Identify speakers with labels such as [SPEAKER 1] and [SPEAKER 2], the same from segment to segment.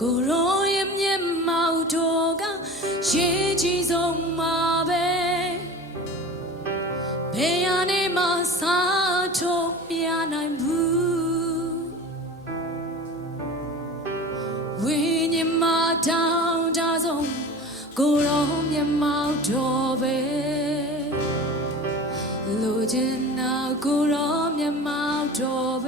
[SPEAKER 1] ကိုရောရဲ့မျက်မှောက်တို့ကရေးကြည့်ဆုံးမှာပဲဘယ်ရနေမှစားထုတ်မရနိုင်ဘူးဝိညာဉ်မှာတောင်းတဆုံးကိုရောမျက်မှောက်တို့ပဲလူချင်နာကိုရောမျက်မှောက်တို့ပဲ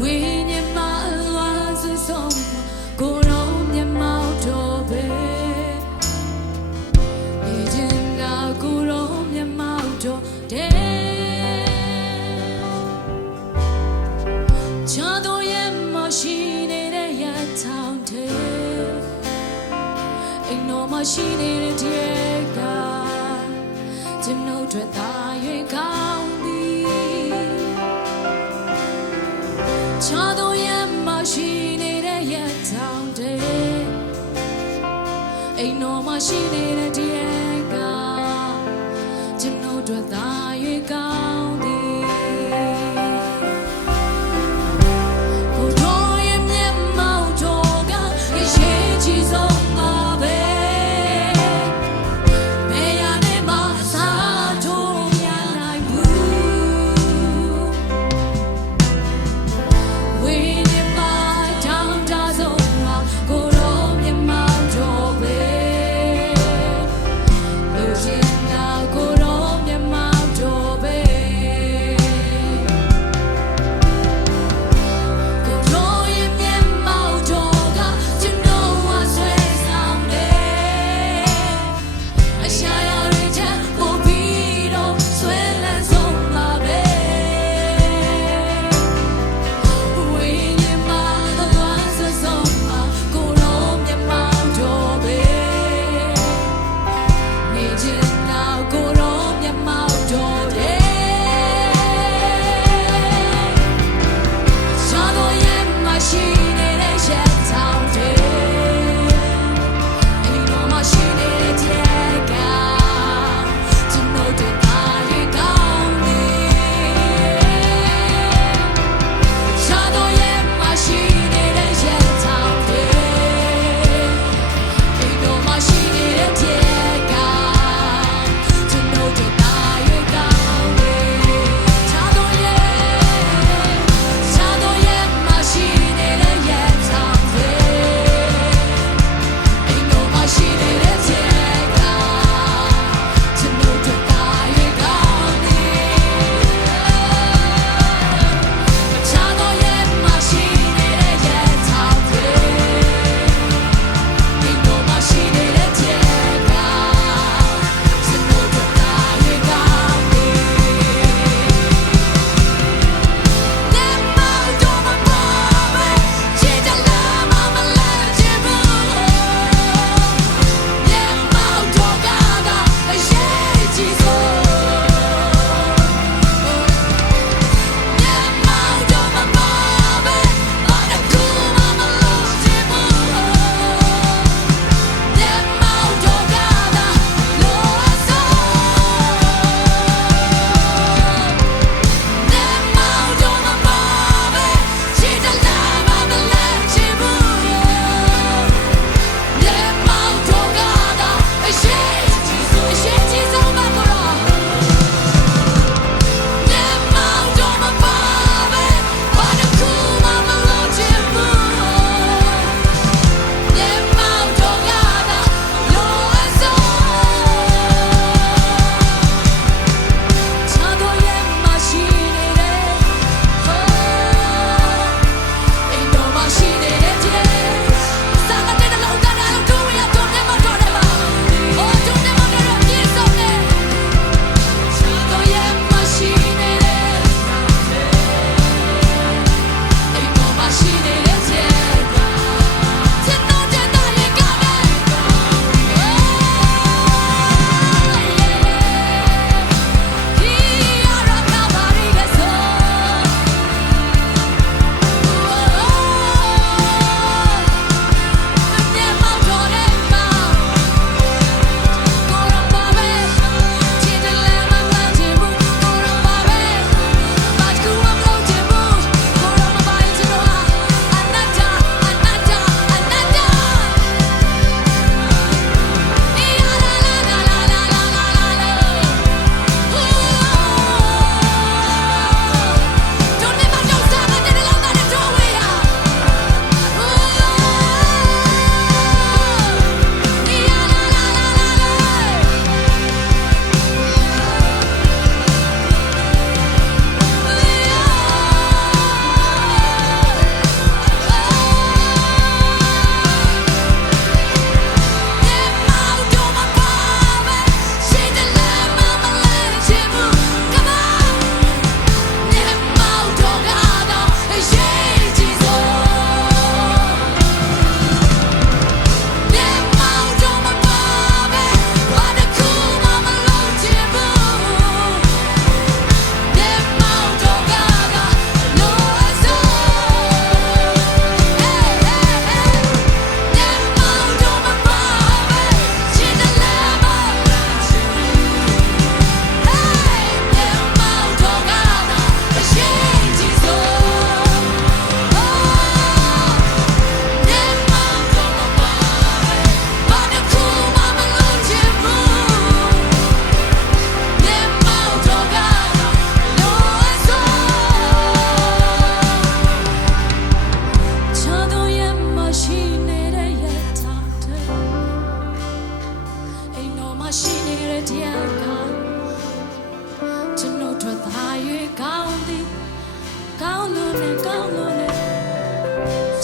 [SPEAKER 1] ဝိညာဉ်မှာလွားဆွဆုံးကို ရှိနေတဲ့တဲ့ကကျွန်တော်တို့သာရွေကော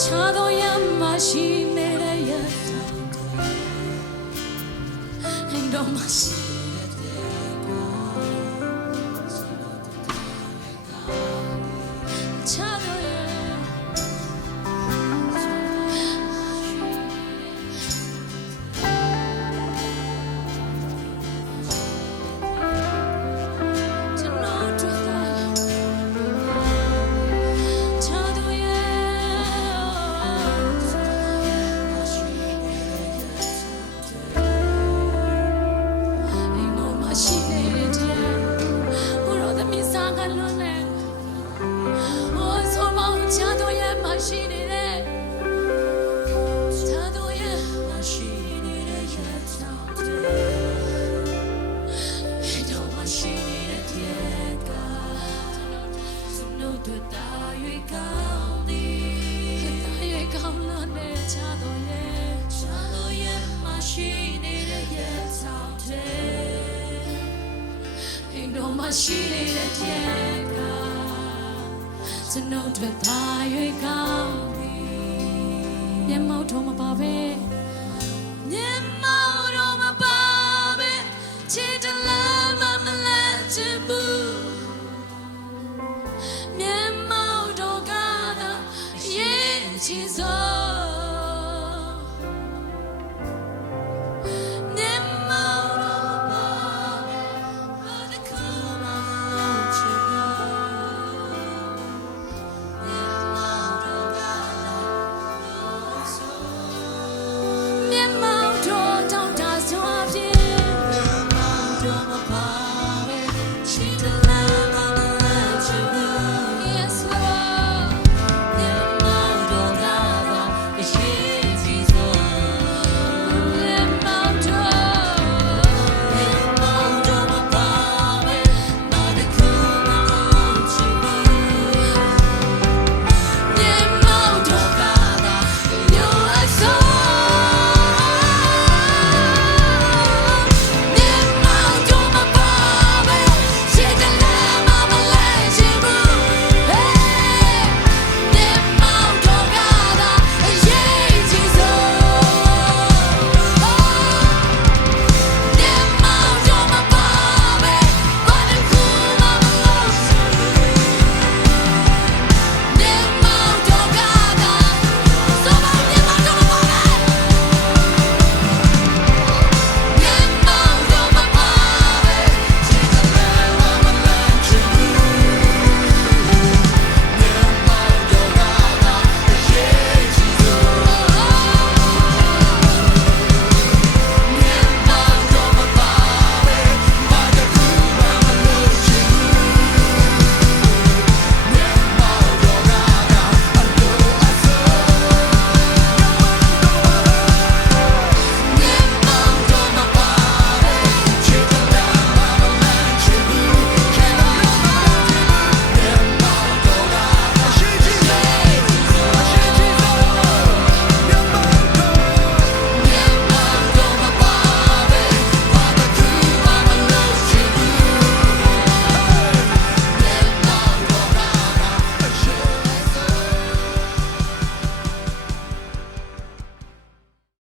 [SPEAKER 1] သာတော်ရမရှိနေ တို့ရဲ့မရှိနေတဲ့ချာတို့ရဲ့မရှိနေတဲ့ရဲ့ချောင်းတဲ့ I don't want she needed yet So no to die you come the Die you come no ne cha do ye cha do ye ma she needed yet someday Ain't no ma she needed yet So no to die you come the မျက်မှောက်တော့မပါပဲမျက်မှောက်တော့မပါပဲချစ်တလားမမလက်ချင်ဘူးမျက်မှောက်တော့ကတော့ရဲ့ချစ်စိုး